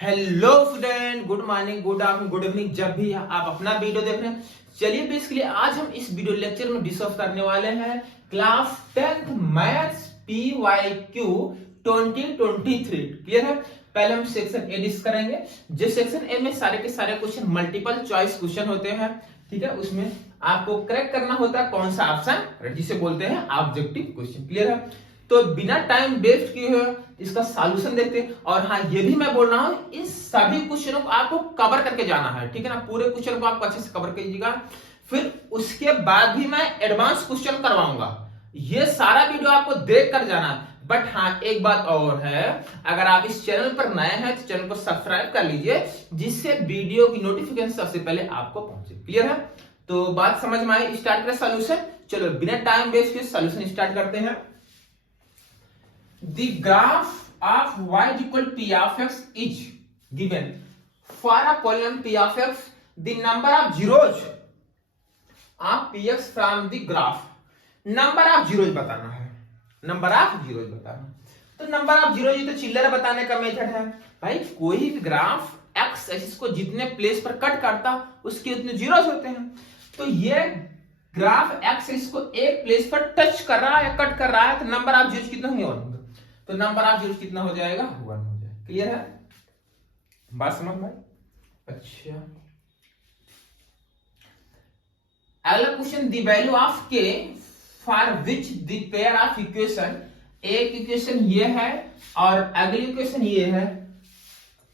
Hello student, good morning, good afternoon, good evening, जब भी आप अपना वीडियो देख रहे हैं। चलिए बेसिकली आज हम इस वीडियो लेक्चर में डिस्कस करने वाले हैं class 10th maths PYQ 2023। Clear है। पहले हम सेक्शन ए डिस्कस करेंगे। जो सेक्शन ए में सारे के सारे क्वेश्चन मल्टीपल चॉइस क्वेश्चन होते हैं। ठीक है, उसमें आपको करेक्ट करना होता है कौन सा ऑप्शन, जिसे बोलते हैं ऑब्जेक्टिव क्वेश्चन। क्लियर है। तो बिना टाइम वेस्ट किए हुए इसका सॉल्यूशन देखते हैं। और हाँ, ये भी मैं बोल रहा हूं, इन सभी क्वेश्चनों को आपको कवर करके जाना है। ठीक है ना, पूरे क्वेश्चन को आप अच्छे से कवर कीजिएगा। फिर उसके बाद भी मैं एडवांस क्वेश्चन करवाऊंगा। ये सारा वीडियो आपको देख कर जाना। बट हाँ, एक बात और है, अगर आप इस चैनल पर नए हैं तो चैनल को सब्सक्राइब कर लीजिए, जिससे वीडियो की नोटिफिकेशन सबसे पहले आपको पहुंचे। क्लियर है। तो बात समझ में आई, स्टार्ट करें सॉल्यूशन। चलो बिना टाइम वेस्ट किए सॉल्यूशन स्टार्ट करते हैं। The graph of y is equal to p of x is given. For a polynomial p of x, the number of zeros of px from the graph. Number of zeros बताना है। Number of zeros बताना। तो number of zeros तो चिल्लर बताने का method है भाई। कोई भी ग्राफ एक्स एक्सिस को जितने प्लेस पर कट करता उसके उतने जीरोज होते हैं। तो ये ग्राफ एक्स एक्सिस को एक प्लेस पर टच कर रहा है, कट कर रहा है, तो नंबर ऑफ जीरोज कितना होगा? तो नंबर ऑफ जीरो कितना हो जाएगा? 1 हो जाएगा। क्लियर है, बात समझ में? अच्छा, अगला क्वेश्चन, द वैल्यू ऑफ के for which the pair of equation, एक इक्वेशन ये है और अगली इक्वेशन ये है।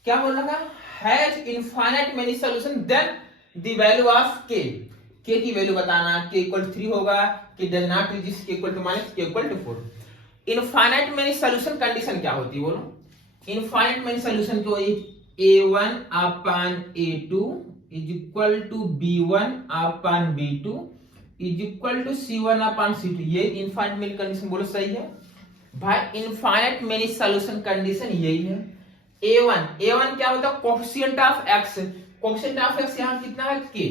क्या बोल रहा है? Has infinite many solution, then the value of k की वैल्यू बताना। के इक्वल 3 होगा, k does not exist, k equal to minus, k equal to 4। Infinite many solution condition क्या होती है बोलो? इनफाइनाइट मेनी सॉल्यूशन को a1 upon a2 is equal to b1 upon b2 is equal to c1 upon c2। ये infinite many condition बोलो, सही है भाई। इनफाइनाइट मेनी सॉल्यूशन कंडीशन यही है। a1 क्या होता है? Coefficient of x। Coefficient of x यहां कितना है? k।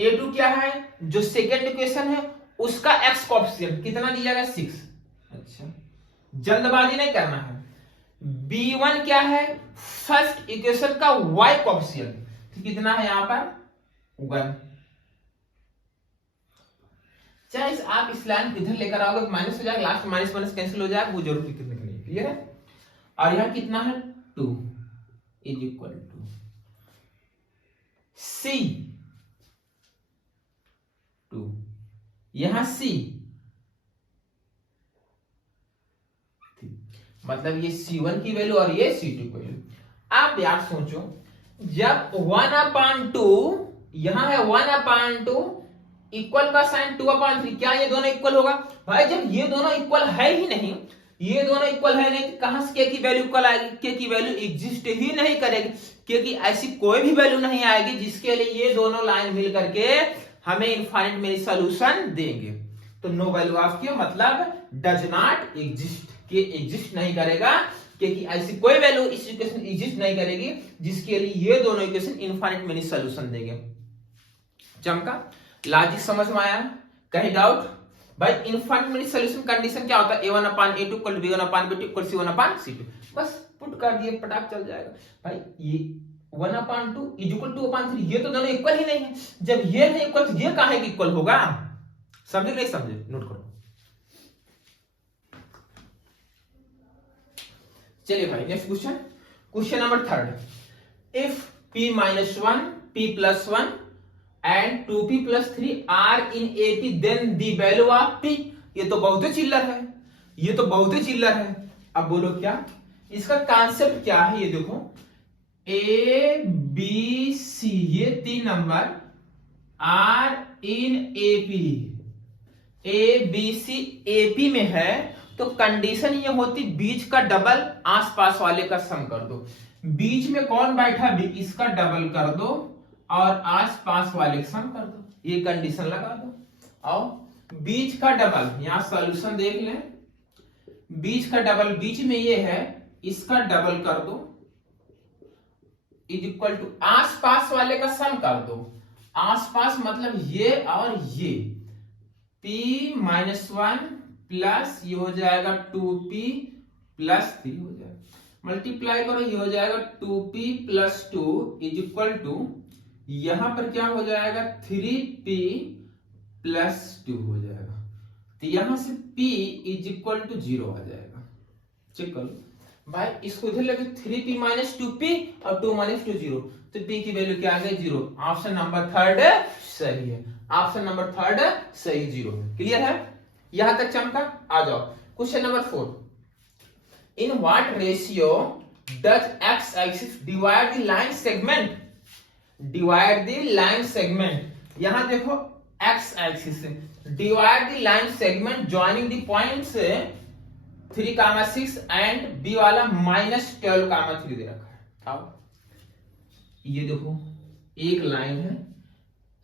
a2 क्या है? जो सेकंड इक्वेशन है उसका x कोएफिशिएंट कितना दिया गया? 6। अच्छा, जल्दबाजी नहीं करना है। b1 क्या है? फर्स्ट इक्वेशन का y कोएफिशिएंट, तो कितना है यहां पर? 1। चाहे आप इस लाइन को इधर लेकर आओगे तो माइनस हो जाएगा, लास्ट माइनस माइनस कैंसिल हो जाएगा, वो जरूर फिक्र नहीं करनी। क्लियर है। और यहां कितना है? 2 इज इक्वल टू c 2, यहां c, मतलब ये c1 की वैल्यू और ये c2 की वैल्यू। आप यार सोचो, जब 1/2 यहां है, 1/2 इक्वल का साइन 2/3, क्या ये दोनों इक्वल होगा? भाई जब ये दोनों इक्वल है ही नहीं, ये दोनों इक्वल है नहीं, तो कहां से के की वैल्यू इक्वल आएगी? के की वैल्यू एग्जिस्ट ही नहीं करेगी, क्योंकि ऐसी कोई भी वैल्यू नहीं आएगी जिसके लिए ये दोनों लाइन मिल करके हमें इनफाइनाइट मेनी सॉल्यूशन देंगे। तो नो वैल्यू ऑफ के मतलब डज नॉट एग्जिस्ट, के एग्जिस्ट नहीं करेगा, क्योंकि ऐसी कोई वैल्यू इस इक्वेशन एग्जिस्ट नहीं करेगी जिसके लिए ये दोनों इक्वेशन इनफाइनाइट मेनी सॉल्यूशन देंगे। चमका? लॉजिक समझ में आया? कहीं डाउट? भाई इनफाइनाइट मेनी सॉल्यूशन कंडीशन क्या होता है? a1 upon a2 equal to b1 upon b2 equal c1 upon c2। बस पुट कर दिए, पटाक चल जाएगा। भाई ये 1/2 इज इक्वल टू 2/3, ये तो दोनों इक्वल ही नहीं है। जब ये नहीं इक्वल तो ये काहे कि इक्वल होगा? समझे नहीं समझे? नोट करो। चलिए भाई, next question, question number 3। If p minus 1, p plus 1 and 2p plus 3 are in AP, then the value of p। ये तो बहुत ही चिल्लर है, ये तो बहुत ही चिल्लर है। अब बोलो क्या इसका कॉन्सेप्ट क्या है? ये देखो, a b c ये 3 number are in AP, a b c AP में है, तो कंडीशन ये होती बीच का डबल आसपास वाले का सम कर दो। बीच में कौन बैठा भी, इसका डबल कर दो और आसपास वाले का सम कर दो, ये कंडीशन लगा दो। और बीच का डबल, यहां सॉल्यूशन देख लें, बीच का डबल बीच में ये है, इसका डबल कर दो इज इक्वल टू आसपास वाले का सम कर दो। आसपास मतलब ये और ये, p -1 प्लस ये हो जाएगा 2p प्लस 3 हो जाएगा। मल्टीप्लाई करो, ये हो जाएगा 2p plus 2 is equal to, यहां पर क्या हो जाएगा 3p प्लस 2 हो जाएगा। तो यहां से p इज इक्वल टू 0 आ जाएगा। चेक करो भाई, इसको इधर लगे 3p माइनस 2p और 2 माइनस 2 0, तो p की वैल्यू क्या आ गई 0। ऑप्शन नंबर थर्ड सही है, ऑप्शन नंबर थर्ड सही 0 है। क्लियर है, यहां तक चमका। आ जाओ question number 4, in what ratio does x axis divide the line segment, divide the line segment. यहां देखो एक्स एक्सिस से divide the line segment joining the points 3,6 and B वाला -12,3 दे रखा है। अब ये देखो एक लाइन है,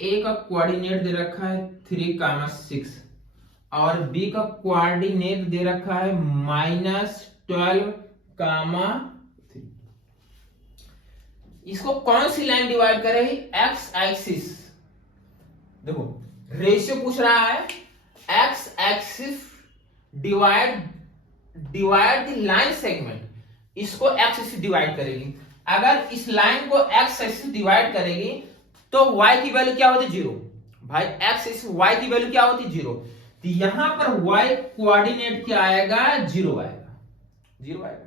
ए का कोऑर्डिनेट दे रखा है 3,6 और बी का कोऑर्डिनेट दे रखा है -12,3। इसको कौन सी लाइन डिवाइड करेगी, एक्स एक्सिस। देखो रेशियो पूछ रहा है, x axis divide the line segment, इसको एक्स एक्सिस डिवाइड करेगी। अगर इस लाइन को एक्स एक्सिस डिवाइड करेगी तो y की वैल्यू क्या होती 0। भाई एक्स एक्सिस y की वैल्यू क्या होती 0, तो यहां पर y कोऑर्डिनेट क्या आएगा 0 आएगा, 0 आएगा।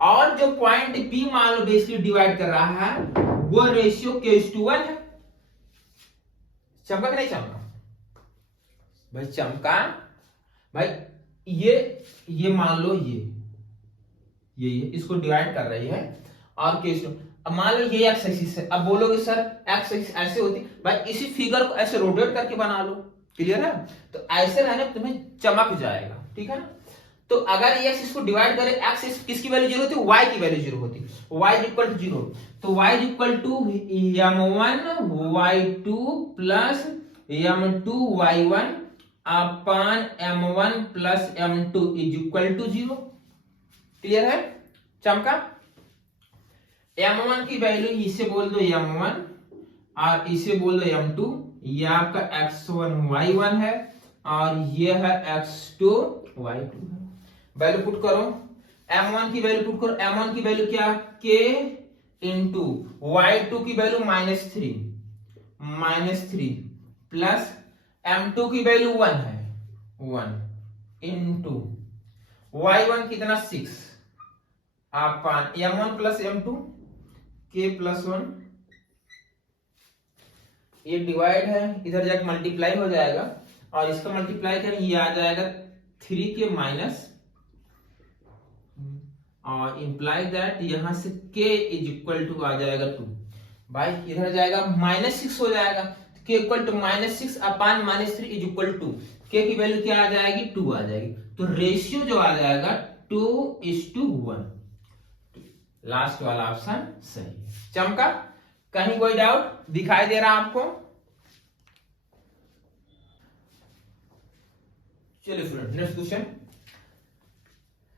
और जो पॉइंट P मान लो बेसिकली डिवाइड कर रहा है वो रेशियो k:1 है। चमका कि नहीं चमका भाई, चमका भाई। ये मान लो ये इसको डिवाइड कर रही है और k:2। अब मान लो ये एक्स एक्सिस है, अब बोलोगे सर एक्स एक्सिस ऐसे होती, भाई इसी फिगर को ऐसे रोटेट करके बना लो। क्लियर है, तो ऐसे रहने तुम्हें चमक जाएगा। ठीक है ना, तो अगर ये एक्सिस को डिवाइड करे, एक्सिस किसकी वैल्यू 0 होती है, y की वैल्यू 0 होती है, y इक्वल टू 0, तो y equal to m1 y2 plus m2 y1 upon m1 plus m2 is equal to 0। Clear है, चमका। m1 की वैल्यू इसे बोल दो m1 और इसे बोल दो m2, ये आपका x1 y1 है और ये है x2 y2 है। वैल्यू पुट करो, m1 की वैल्यू पुट करो, m1 की वैल्यू क्या k इंटू y2 की वैल्यू -3 प्लस m2 की वैल्यू 1 है, 1 इंटू y1 कितना 6 अपन m1 plus m2 k plus 1, ये डिवाइड है, इधर जाके मल्टीप्लाई हो जाएगा और इसका मल्टीप्लाई करें ये आ जाएगा 3k माइनस, और इंप्लाई दैट यहां से k इज इक्वल टू आ जाएगा 2। भाई इधर जाएगा -6 हो जाएगा, k equal to -6 upon -3 is equal to, k की वैल्यू क्या आ जाएगी 2 आ जाएगी। तो रेशियो जो आ जाएगा 2:1। लास्ट वाला ऑप्शन सही। चमका, कहीं कोई डाउट दिखाई दे रहा आपको? चलिए student next question.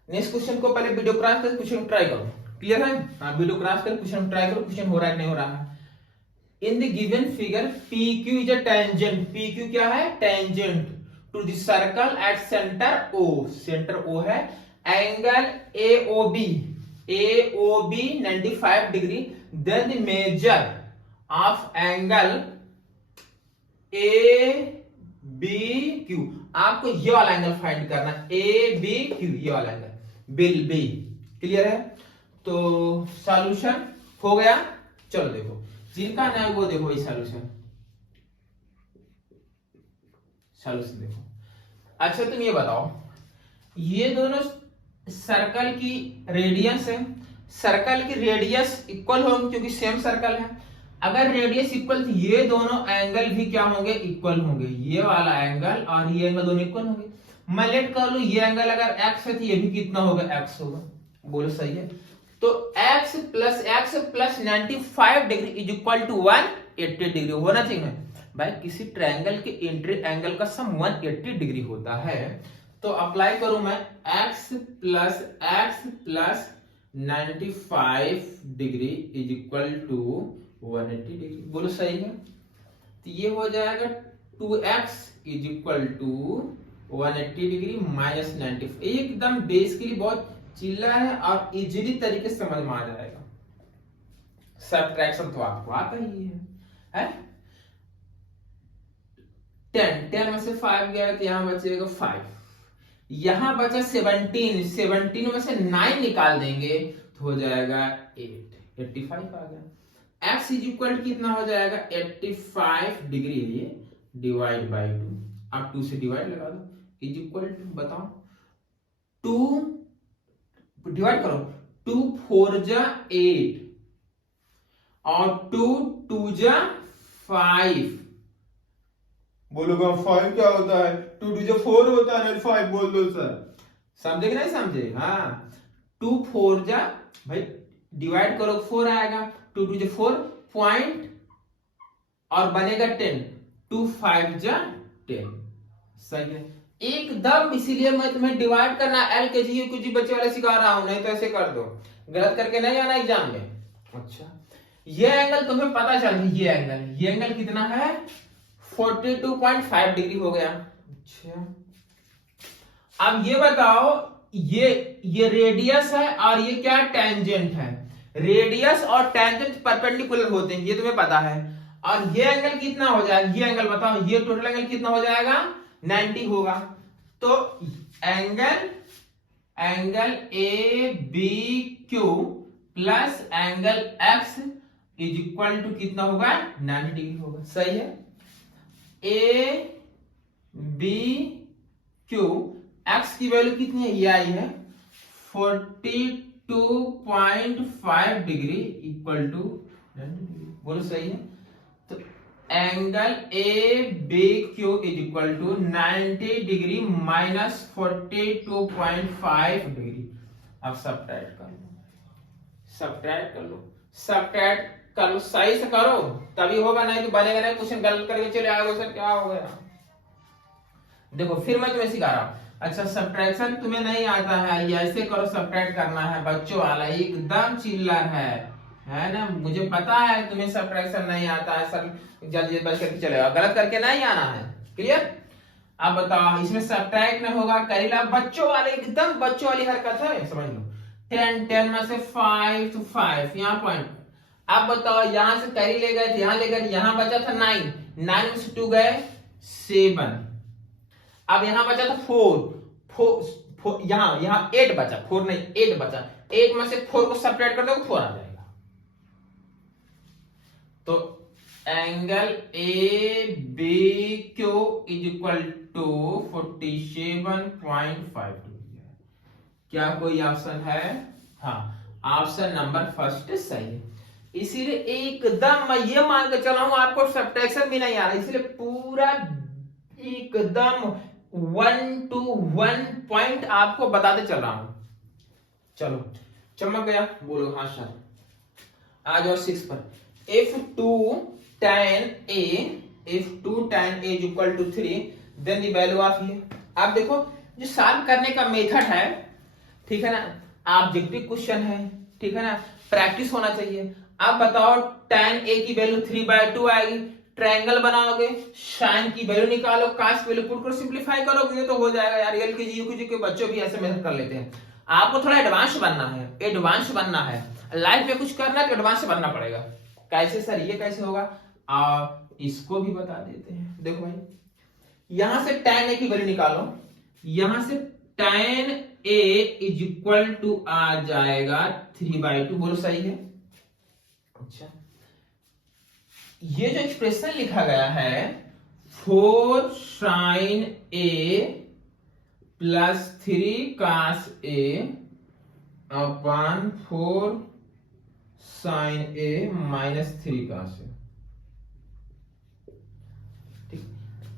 Next question को पहले वीडियो क्रॉस कर क्वेश्चन ट्राई करो। क्लियर है, हाँ वीडियो क्रॉस कर क्वेश्चन ट्राई करो, क्वेश्चन हो रहा है नहीं हो रहा है। In the given figure PQ is a tangent, PQ क्या है tangent to the circle at centre O, centre O है, angle AOB 95 degree, then the measure of angle ABQ। आपको ये वाला एंगल फाइंड करना, ABQ ये वाला एंगल बिल बी। क्लियर है, तो सॉल्यूशन हो गया। चलो देखो, जिनका ना वो देखो ये सॉल्यूशन देखो। अच्छा तुम ये बताओ, ये दोनों सर्कल की रेडियस है, सर्कल की रेडियस इक्वल होंगे क्योंकि सेम सर्कल है। अगर रेडियस इक्वल तो ये दोनों एंगल भी क्या होंगे इक्वल होंगे, ये वाला एंगल और ये एंगल दोनों इक्वल होंगे। मैं लेट कर लू ये एंगल अगर x है तो ये भी कितना होगा x होगा, बोलो सही है। तो x plus 95 degree is equal to 180 degree होना चाहिए भाई। किसी ट्रायंगल के एंट्री एंगल का सम 180 डिग्री होता है। तो अप्लाई करूं मैं x plus 95 degree is equal to 180 degree, बोलो सही है। तो ये हो जाएगा 2x is equal to 180 degree minus 95। एकदम बेसिकली बहुत चिल्लर है और इजीली तरीके से समझ में आ जाएगा। सब्ट्रैक्शन तो आपको आता ही है? 10 में से 5 गया तो यहाँ बचेगा 5, यहाँ बचा 17 में से 9 निकाल देंगे तो हो जाएगा 85 आ गया। x इज इक्वल कितना हो जाएगा 85 डिग्री, ये डिवाइड बाई 2, आप 2 से डिवाइड लगा दो, इज इक्वल टू बताओ 2 डिवाइड करो, 2 4 जा 8 और 2 2 जा 5। बोलोगा 5 क्या होता है? 2 2 जा 4 होता है, 5 बोल दो सर। समझे कि नहीं समझे? हाँ, 2 4 जा, भाई डिवाइड करो 4 आएगा, 2 2 जा 4 पॉइंट और बनेगा 10, 2 5 जा 10। सही है एकदम, इसीलिए मैं तुम्हें डिवाइड करना LKG UKG बच्चे वाले सिखा रहा हूं, नहीं तो ऐसे कर दो, गलत करके नहीं आना एग्जाम में। अच्छा, ये एंगल तुम्हें पता चल गया, ये एंगल कितना है 42.5 डिग्री हो गया। अच्छा, अब ये बताओ, ये रेडियस है और ये क्या टेंजेंट है। रेडियस और टेंजेंट परपेंडिकुलर होते हैं, ये तुम्हें पता है। और ये एंगल कितना हो जाएगा, ये एंगल बताओ, ये टोटल एंगल कितना हो जाएगा 90 होगा। तो angle ABQ plus angle X is equal to कितना होगा 90 डिग्री होगा। सही है, ABQ X की वैल्यू कितनी है, ये आई है 42.5 डिग्री इक्वल टू 90 डिग्री, बोलो सही है। तो angle ABQ is equal to 90 degree minus 42.5 degree. अब सब्ट्रैक्ट कर लो, सही से करो तभी होगा, नहीं तो बनेगा नहीं, क्वेश्चन गलत करके चले आओगे सर क्या हो गया। देखो फिर मैं तुम्हें सिखा रहा हूं। अच्छा, सब्ट्रैक्शन तुम्हें नहीं आता है, ये ऐसे करो, सब्ट्रैक्ट करना है बच्चों वाला, एकदम चिल्लर है ना, मुझे पता है तुम्हें सब्ट्रैक्शन नहीं आता है सर, जल्दी बच करके चलेगा, गलत करके नहीं आना है। क्लियर? अब बताओ, इसमें सब्ट्रैक्ट नहीं होगा, करेला बच्चों वाले, एकदम बच्चों वाली हरकत है, समझ लो। 10 में से 5 तो 5 यहाँ पॉइंट। अब बताओ, यहां से कैरी ले गए थे, यहां ले गए, यहां बचा था 9 में से 2 गए 7। अब यहां बचा था 4 यहां 8 बचा, 4 नहीं 8 बचा, 8 में से 4 को सब्ट्रैक्ट कर दो 4 आ जाएगा। तो angle ABQ is equal to 47.5 degree. क्या कोई ऑप्शन है? हाँ, ऑप्शन नंबर फर्स्ट सही है। इसीलिए एकदम मैं ये मान के चला हूं आपको सब्ट्रैक्शन भी नहीं आ रहा, इसलिए पूरा एकदम 1 to 1 पॉइंट आपको बताते चल रहा हूं। चलो चमक गया, बोलो हाँ सर। आ जाओ 6 पर। F2 tan A is equal to 3, then the value of ये। आप देखो, जो सॉल्व करने का मेथड है, ठीक है ना, ऑब्जेक्टिव क्वेश्चन है, ठीक है ना, प्रैक्टिस होना चाहिए। आप बताओ tan A की वैल्यू 3/2 आएगी, ट्रायंगल बनाओगे, साइन की वैल्यू निकालो, कास वैल्यू पुट करो, सिंपलीफाई करोगे तो हो जाएगा यार। LKG UKG के बच्चों भी ऐसे मेथड कर लेते हैं। आपको थोड़ा एडवांस बनना है, लाइफ में कुछ करना है तो एडवांस बनना पड़ेगा। कैसे सर, ये कैसे होगा, इसको भी बता देते हैं। देखो भाई, यहां से tan A की वैल्यू निकालो, यहां से tan A is equal to आ जाएगा 3/2, बोलो सही है। अच्छा, ये जो एक्सप्रेशन लिखा गया है 4 sin A plus 3 cos A upon 4 sin A minus 3 cos A। ठीक,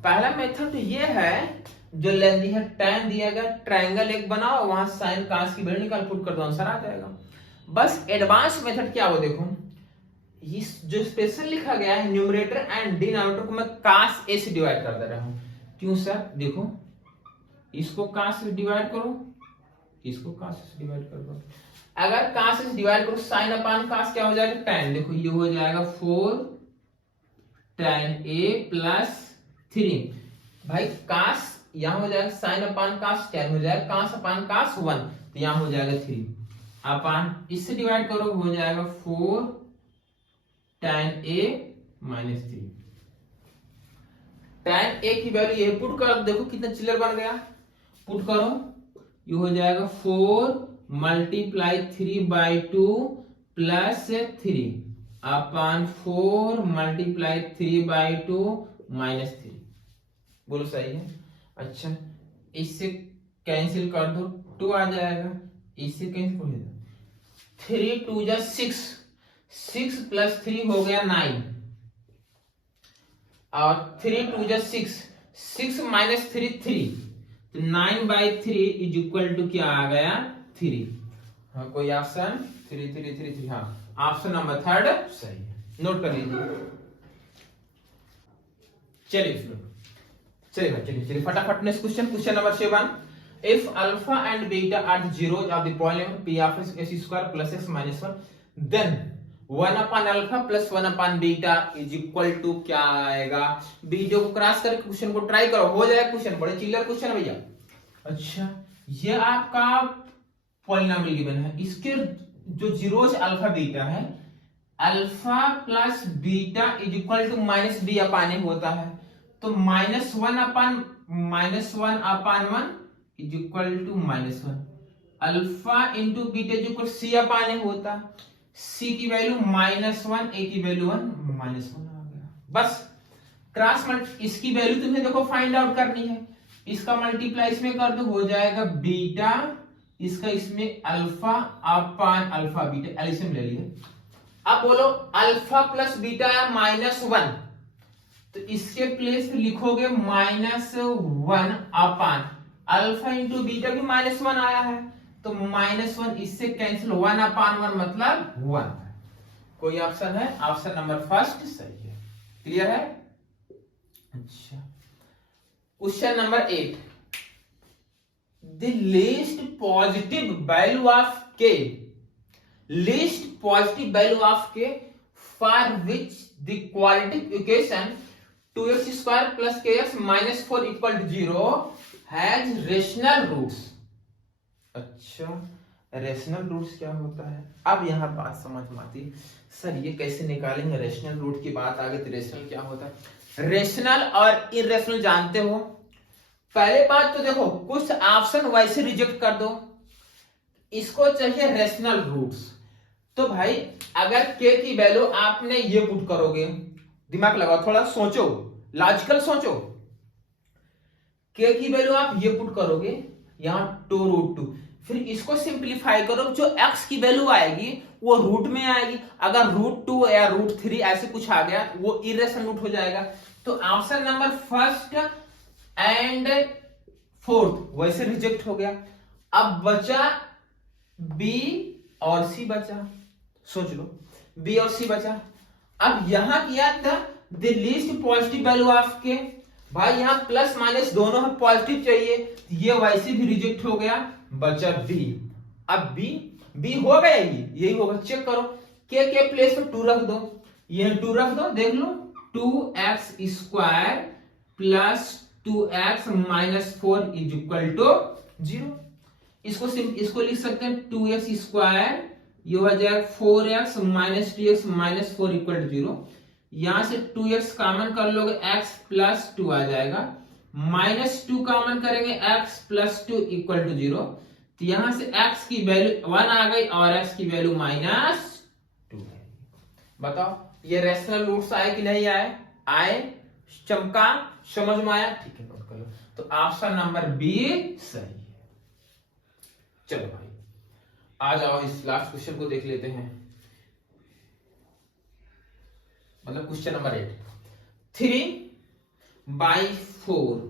पहला मेथड तो ये है जो लेंदी है, tan दिया गया, ट्रायंगल एक बनाओ, वहां sin cos की वैल्यू निकाल, पुट कर दो, आंसर आ जाएगा। बस एडवांस मेथड क्या हो, देखो इस जो स्पेशल लिखा गया है न्यूमरेटर एंड डिनोमिनेटर को मैं cos A से डिवाइड कर दे रहा हूं। क्यों सर? देखो, इसको cos से डिवाइड करो, इसको cos से डिवाइड कर दो। अगर cos से डिवाइड करो, sin अपॉन cos क्या हो जाएगा tan। देखो ये हो जाएगा 4 tan A प्लस 3। भाई cos यहाँ हो जाएगा साइन अपान कास टेन हो जाएगा कास अपान कास 1, तो यहाँ हो जाएगा 3 अपान इससे डिवाइड करो हो जाएगा 4 tan a minus 3। tan a की वैल्यू ये पुट करो, देखो कितना चिल्लर बन गया, पुट करो ये हो जाएगा 4 मल्टीप्लाई 3/2 प्लस 3 अपान 4 मल्टीप्लाई 3/2 माइनस 3। बोलो सही है। अच्छा इससे कैंसिल कर दो 2 आ जाएगा, इससे कैंसिल कर दो 3 2 जा 6, 6 प्लस 3 हो गया 9 और 3 2 जा 6, 6 माइनस 3 3, तो 9/3 इज इक्वल टू क्या आ गया 3। हाँ कोई ऑप्शन 3 3 3 3, हाँ ऑप्शन नंबर 3 सही है, नोट कर लीजिए। चलिए फटाफट next question number 7। If alpha and beta are zeros of the polynomial p of x square plus x minus 1, then 1 upon alpha plus 1 upon beta is equal to क्या आएगा। Video को cross करके question को try करो, हो जाएगा question, बड़े चिल्लर क्वेश्चन है भैया। अच्छा ये आपका पॉलीनोमियल गिवन है, इसके जो जीरोज अल्फा बीटा है, alpha plus beta is equal to minus B अपान ए होता है, तो -1 अपान -1 is equal to -1, alpha into beta is equal सी अपान ए होता, सी की वैल्यू -1 ए की वैल्यू 1 -1 आ गया। बस क्रॉस मल्टी इसकी वैल्यू तुम्हें देखो फाइंड आउट करनी है, इसका मल्टीप्लाई इसमें कर दो हो जाएगा बीटा, इसका इसमें अल्फा अपान अल्फा बीटा एलसीएम ले लिए। अब बोलो अल्फा प्लस बीटा या -1, तो इसके प्लेस पे लिखोगे -1 अपान अल्फा इंटू बीटा भी -1 आया है, तो -1 इससे कैंसिल, 1 अपान 1 मतलब 1। कोई ऑप्शन है, ऑप्शन नंबर 1 सही है। क्लियर है। अच्छा question number 8, the least positive value of k, least positive value of k for which the quadratic equation 2x square plus kx minus 4 equal to 0 has rational roots. अच्छा rational roots क्या होता है, अब यहां बात समझ में आती है, सर ये कैसे निकालेंगे रेशनल रूट की बात आ गई, तो रेशनल क्या होता है, रेशनल और इरेशनल जानते हो। पहले बात तो देखो कुछ ऑप्शन वैसे रिजेक्ट कर दो, इसको चाहिए रेशनल रूट्स, तो भाई अगर k की वैल्यू आपने ये पुट करोगे, दिमाग लगाओ थोड़ा सोचो, लॉजिकल सोचो, k की वैल्यू आप ये पुट करोगे यहां 2√2, फिर इसको सिंपलीफाई करो, जो x की वैल्यू आएगी वो रूट में आएगी, अगर √2 या √3 ऐसे कुछ आ गया वो इरेशनल रूट हो जाएगा। तो ऑप्शन नंबर 1 एंड 4 वैसे रिजेक्ट हो गया। अब बचा b और c बचा, सोच लो b और c बचा। अब यहां किया था the least positive value of k, भाई यहां प्लस माइनस दोनों में पॉजिटिव चाहिए, ये वैसे भी रिजेक्ट हो गया, बचा b। अब b हो गया, यही होगा, चेक करो k के प्लेस पे 2 रख दो, ये 2 रख दो, देख लो 2x square plus 2x minus 4 is equal to 0। इसको लिख सकते हैं 2x स्क्वायर, ये हो जाएगा 4x minus 2x minus 4 equal to 0, यहां से 2x कॉमन कर लोगे x प्लस 2 आ जाएगा, माइनस 2 कॉमन करेंगे x प्लस 2 इक्वल टू 0, तो यहां से x की वैल्यू 1 आ गई और x की वैल्यू -2 है। बताओ ये रेशनल रूट्स आए कि नहीं आए, आए, चमका, समझ में आया, ठीक है नोट कर लो। तो ऑप्शन नंबर बी सही है। चलो भाई आ जाओ इस लास्ट क्वेश्चन को देख लेते हैं, मतलब question number 8, 3/4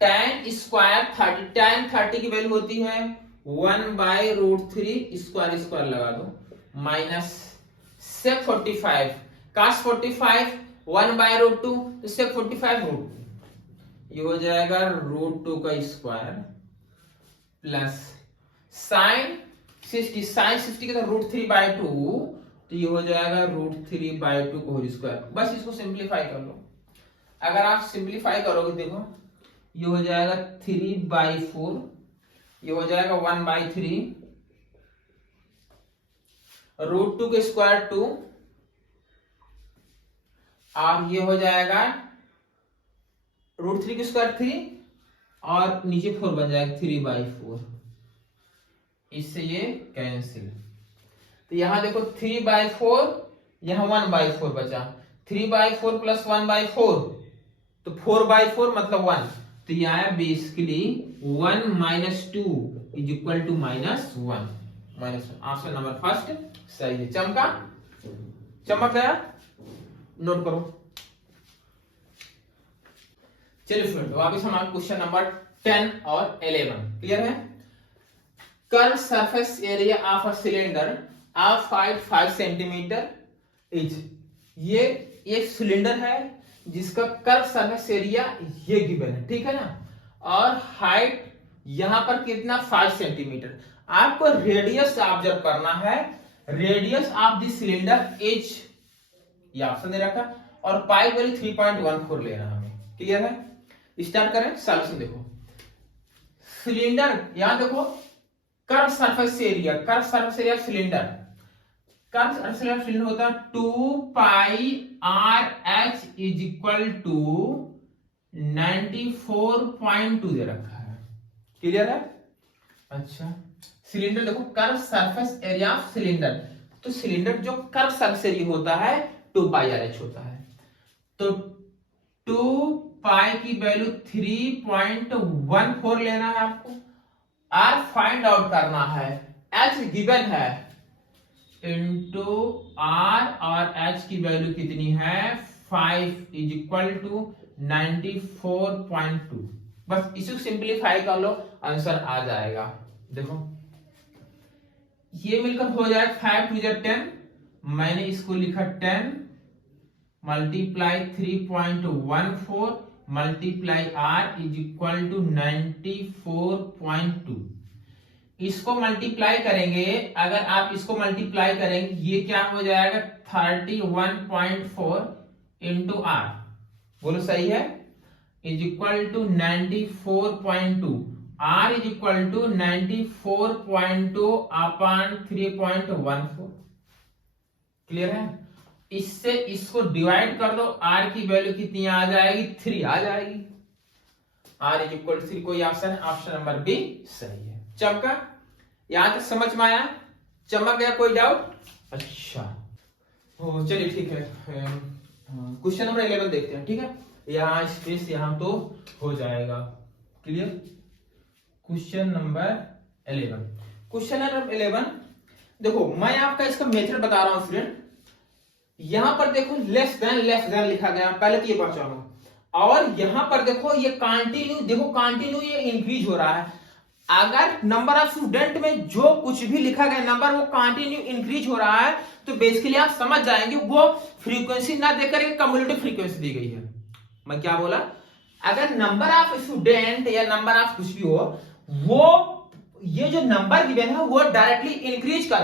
tan square 30, tan 30 की वैल्यू होती है 1/√3 स्क्वायर, स्क्वायर लगा दो, माइनस sec 45 cos 45 1/√2, तो sec 45 √2, ये हो जाएगा √2 का स्क्वायर प्लस sin 60, sin 60 का √3/2, तो ये हो जाएगा √3/2 का होल स्क्वायर। बस इसको सिंपलीफाई कर लो, अगर आप सिंपलीफाई करोगे देखो ये हो जाएगा 3/4, ये हो जाएगा 1/3, √2 के स्क्वायर 2, और ये हो जाएगा √3 के स्क्वायर 3, और नीचे 4 बन जाएगा 3/4। इससे ये कैंसिल। तो यहां देखो 3/4, यहां 1/4 बचा। 3/4 प्लस 1/4 तो 4/4 मतलब 1। तो ये आया बेसिकली 1 - 2 = -1। ऑप्शन नंबर फर्स्ट सही है। चमक गया, नोट करो। चलिए फ्रेंड, वापिस हमारा क्वेश्चन नंबर 10 और 11 क्लियर है। Curve surface area of a cylinder of height 5 centimetre is. ये एक सिलेंडर है जिसका कर्व सरफेस एरिया ये गिवन है, ठीक है ना, और हाइट यहां पर कितना 5 सेंटीमीटर। आपको रेडियस ऑब्जर्व करना है, radius of the cylinder H, ये ऑप्शन दे रखा, और पाई वैल्यू 3.14 लेना हमें, क्लियर है। स्टार्ट करें सॉल्यूशन। देखो सिलेंडर, यहां देखो curve surface area, curve surface area cylinder, curve surface area cylinder होता है 2πRh = 94.2 दे रखा है, क्लियर है। अच्छा, सिलेंडर देखो curve surface area of cylinder, तो सिलेंडर जो कर्व सरफेस एरिया होता है 2πRh होता है। तो 2π की वैल्यू 3.14 लेना है आपको, R फाइंड आउट करना है, H गिवन है, इनटू R, और H की वैल्यू कितनी है 5 = 94.2। बस इसे सिंपलीफाई कर लो, आंसर आ जाएगा। देखो ये मिलकर हो जाए 5 × 10, मैंने इसको लिखा 10 मल्टीप्लाई 3.14 मल्टीप्लाई R = 94.2। इसको मल्टीप्लाई करेंगे, अगर आप इसको मल्टीप्लाई करेंगे ये क्या हो जाएगा 31.4 × R, बोलो सही है, = 94.2। R = 94.2 अपॉन 3.14, क्लियर है। इससे इसको डिवाइड कर दो, R की वैल्यू कितनी आ जाएगी 3 आ जाएगी। R = 3 कोई ऑप्शन है, ऑप्शन नंबर बी सही है। चमका, यहां तक समझ में आया, चमक गया, कोई डाउट। अच्छा चलिए ठीक है, क्वेश्चन नंबर 11 देखते हैं, ठीक है। यहाँ स्पेस यहाँ तो हो जाएगा, clear. Question number 11, question number 11 देखो, मैं आपका इसका मेथड बता रहा हूं स्टूडेंट। यहां पर देखो लेस देन लिखा गया, पहले तो ये पहुंचाऊंगा, और यहां पर देखो ये कंटिन्यू, देखो कंटिन्यू ये इंक्रीज हो रहा है। अगर नंबर ऑफ स्टूडेंट में जो कुछ भी लिखा गया नंबर वो कंटिन्यू इंक्रीज हो रहा है, तो बेसिकली आप समझ जाएंगे वो फ्रीक्वेंसी ना देकर एक कम्युलेटिव फ्रीक्वेंसी दी गई है। मैं क्या बोला, अगर नंबर ऑफ स्टूडेंट या नंबर ऑफ कुछ भी हो, वो ये जो नंबर गिवन है वो डायरेक्टली इंक्रीज कर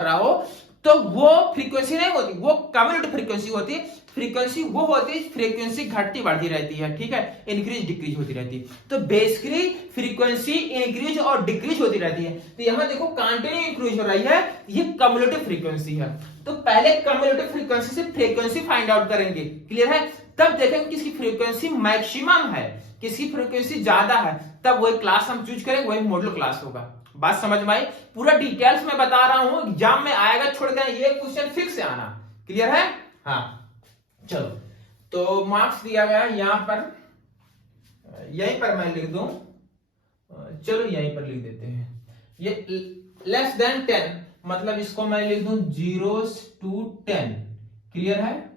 रहा हो, तो वो फ्रीक्वेंसी नहीं होती, वो कम्युलेटिव फ्रीक्वेंसी होती है। फ्रीक्वेंसी वो होती है, फ्रीक्वेंसी घटती बढ़ती रहती है, ठीक है, इंक्रीज डिक्रीज होती रहती है। तो बेसिकली फ्रीक्वेंसी इंक्रीज और डिक्रीज होती रहती है। तो यहां देखो कंटिन्यू इंक्रीज हो रही है, ये कम्युलेटिव फ्रीक्वेंसी है। तो पहले कम्युलेटिव फ्रीक्वेंसी से फ्रीक्वेंसी फाइंड आउट करेंगे, क्लियर है। तब देखेंगे किसकी फ्रीक्वेंसी मैक्सिमम है, किसकी फ्रीक्वेंसी ज्यादा है, तब वही क्लास हम चूज करेंगे, वही मॉडल क्लास होगा। बात समझ में आई, पूरा डिटेल्स में बता रहा हूं, एग्जाम में आएगा, छोड़ देना, ये क्वेश्चन फिक्स से आना, क्लियर है। हाँ चलो, तो मार्क्स दिया गया यहां पर, यहीं पर मैं लिख दूं, चलो यहीं पर लिख देते हैं। ये लेस देन 10 मतलब इसको मैं लिख दूं 0 to 10, क्लियर है।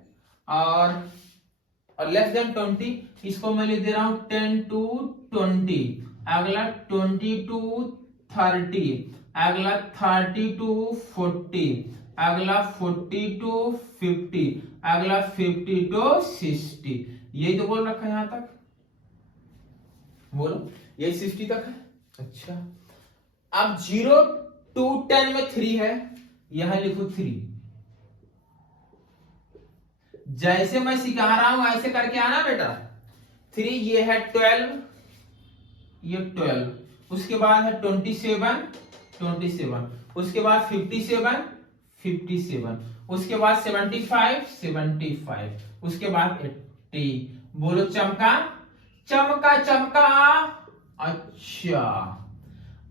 और लेस देन 20 इसको मैं लिख दे रहा हूं 10 to 20, अगला 20 to 30, अगला 30 to 40, अगला 40 to 50, अगला 50 to 60। यही तो बोल रखा है, यहां तक बोलो, यही 60 तक है। अच्छा, अब 0 to 10 में 3 है, यहां लिखो 3। जैसे मैं सिखा रहा हूं ऐसे करके आना बेटा, 3 ये है 12, ये 12, उसके बाद है 27, 27, उसके बाद 57, 57, उसके बाद 75, 75, उसके बाद 80। बोलो चमका चमका चमका। अच्छा,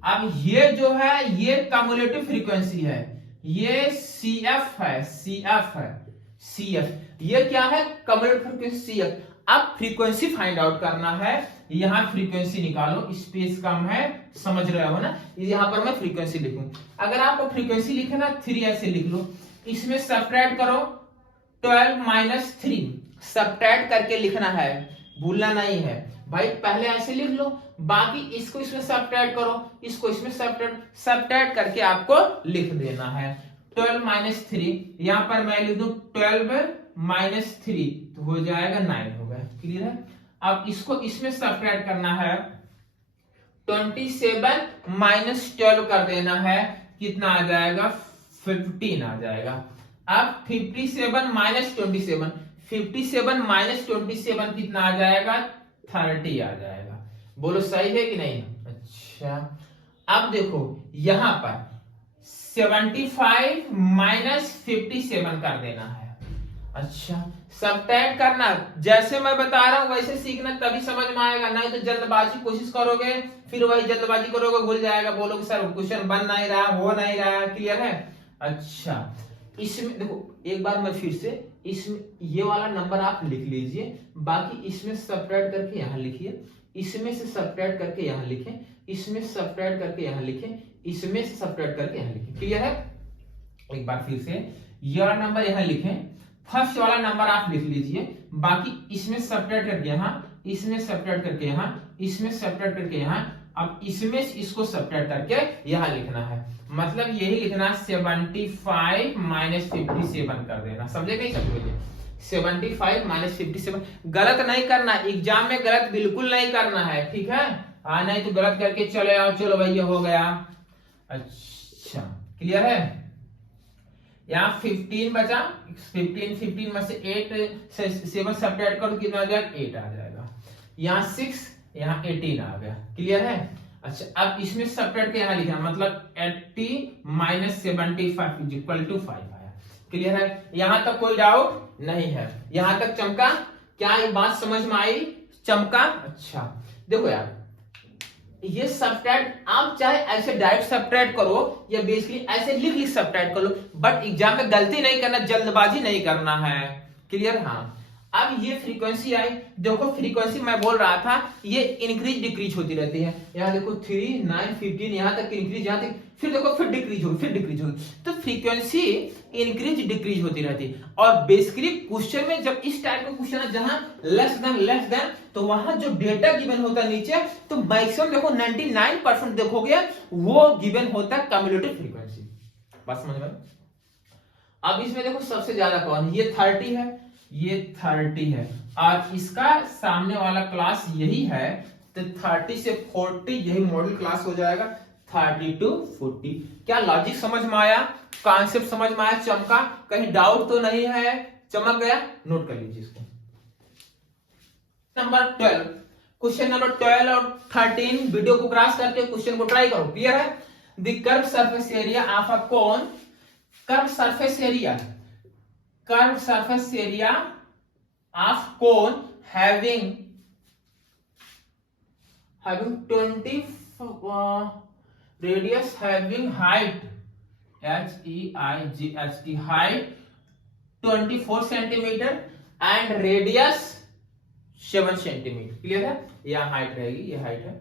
अब ये जो है ये कम्युलेटिव फ्रीक्वेंसी है, ये CF है, CF है, CF ये क्या है? Cumulative frequency CF। अब फ्रीक्वेंसी फाइंड आउट करना है, यहां फ्रीक्वेंसी निकालो, स्पेस कम है, समझ रहे हो ना? यहां पर मैं फ्रीक्वेंसी लिखूं, अगर आपको फ्रीक्वेंसी लिखना 3 ऐसे लिख लो, इसमें सब्ट्रैक्ट करो 12 माइनस 3, सब्ट्रैक्ट करके लिखना है, भूलना नहीं है भाई। पहले ऐसे लिख लो, बाकी इसको इसमें सब्ट्रैक्ट करो, इसको इसमें सब्ट्रैक्ट करके आपको लिख देना है। 12 माइनस 3, यहां पर मैं लिख दूं 12 माइनस 3, तो हो जाएगा 9 हो गया। क्लियर है? अब इसको इसमें सब्ट्रैक्ट करना है, 27 माइनस 12 कर देना है, कितना आ जाएगा? 15 आ जाएगा। अब 57 माइनस 27, 57 माइनस 27 कितना आ जाएगा? 30 आ जाएगा। बोलो सही है कि नहीं? अच्छा, अब देखो यहां पर 75 माइनस 57 कर देना है। अच्छा, सब्ट्रैक्ट करना जैसे मैं बता रहा हूं वैसे सीखना, तभी समझ में आएगा, नहीं तो जल्दबाजी कोशिश करोगे, फिर वही जल्दबाजी करोगे, भूल जाएगा, बोलोगे सर क्वेश्चन बन नहीं रहा, हो नहीं रहा। क्लियर है? अच्छा, इसमें देखो एक बार मैं फिर से, इसमें ये वाला नंबर आप लिख लीजिए, बाकी इसमें सब्ट्रैक्ट करके यहां लिखिए, इसमें से सब्ट्रैक्ट करके यहां लिखें, इसमें सब्ट्रैक्ट करके यहां लिखें, इसमें से सब्ट्रैक्ट करके यहां लिखें। क्लियर है? एक बार फिर से यह नंबर यहां लिखें, फर्स्ट वाला नंबर आप लिख लीजिए, बाकी इसमें सब्ट्रैक्ट करके यहां, इसमें सब्ट्रैक्ट करके यहां, इसमें सब्ट्रैक्ट करके यहां, अब इसमें इसको सब्ट्रैक्ट करके यहां लिखना है। मतलब यही लिखना 75 माइनस 57 कर देना। समझे नहीं? समझे? 75 माइनस 57 गलत नहीं करना, एग्जाम में गलत बिल्कुल नहीं करना है, ठीक है? नहीं तो गलत करके चले आओ, चलो भैया हो गया। अच्छा, क्लियर है? यहाँ 15 बचा, 15 में से 7 सब्ट्रैक्ट करो, कितना आ जाएगा? 8 आ जाएगा। यहाँ 6, यहाँ 18 आ गया। क्लियर है? अच्छा, अब इसमें सब्ट्रैक्ट के यहाँ लिखा, मतलब 80 माइनस 75 इज इक्वल टू 5 आया। क्लियर है? यहां तक कोई डाउट नहीं है? यहां तक चमका? क्या ये बात समझ में आई? चमका? अच्छा, देखो यार, ये सब्ट्रैक्ट आप चाहे ऐसे डायरेक्ट सब्ट्रैक्ट करो या बेसिकली ऐसे लिख सब्ट्रैक्ट करो, बट एग्जाम में गलती नहीं करना, जल्दबाजी नहीं करना है। क्लियर? हाँ। अब ये फ्रीक्वेंसी आई, देखो फ्रीक्वेंसी मैं बोल रहा था ये इंक्रीज डिक्रीज होती रहती है। यहाँ देखो 3, 9, 15 यहाँ तक इंक्रीज, यहाँ तक, फिर देखो फिर डिक्रीज होगी, फिर डिक्रीज होगी, तो फ्रीक्वेंसी इंक्रीज डिक्रीज होती रहती है। और बेसिकली क्वेश्चन में जब इस टाइप का क्वेश्चन है जहां लेस देन, तो वहां जो डेटा गिवन होता है नीचे, तो मैक्सिमम देखो 99% देखोगे वो गिवन होता है कम्युलेटिव फ्रीक्वेंसी। बात समझ में? अब इसमें देखो सबसे ज्यादा कौन? ये 30 है, ये 30 है, और इसका सामने वाला क्लास यही है, तो 30 से 40 यही मॉडल क्लास हो जाएगा, 30 to 40। क्या लॉजिक समझ में आया? कॉन्सेप्ट समझ में आया? चमका? कहीं डाउट तो नहीं है? चमक गया? नोट कर लीजिए इसको। नंबर 12, क्वेश्चन नंबर 12 और 13 वीडियो को क्रॉस करके क्वेश्चन को ट्राई करो। क्लियर है? The curve surface area of a cone, curve surface area of cone having 20 radius, having height height 24 centimeter and radius 7 centimeter। Clear है? यह हाइट रहेगी, यह हाइट है,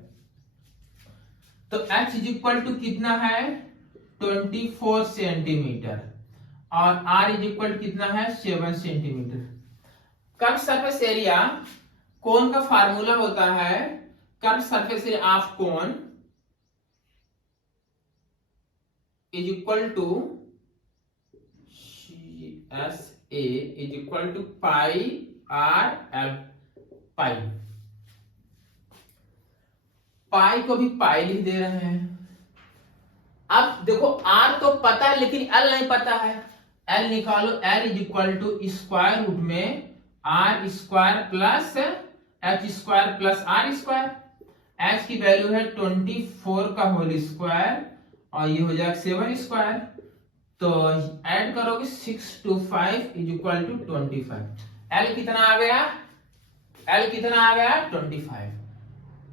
तो h इज इक्वल टू कितना है? 24 सेंटीमीटर, और r इज इक्वल कितना है? 7 centimetre. Curve surface area cone का फार्मूला होता है, curve surface area of cone is equal to CSA is equal to pi R L। Pi को भी पाई लिख दे रहे हैं। अब देखो R तो पता है लेकिन L नहीं पता है, L निकालो, L is equal to square root में R square plus H square plus R square. H की वैल्यू है 24 का होल स्क्वायर और ये हो जाएगा 7 स्क्वायर। तो ऐड करोगे 6 to 5 is equal to 25। L कितना आ गया? एल कितना आ गया? 25।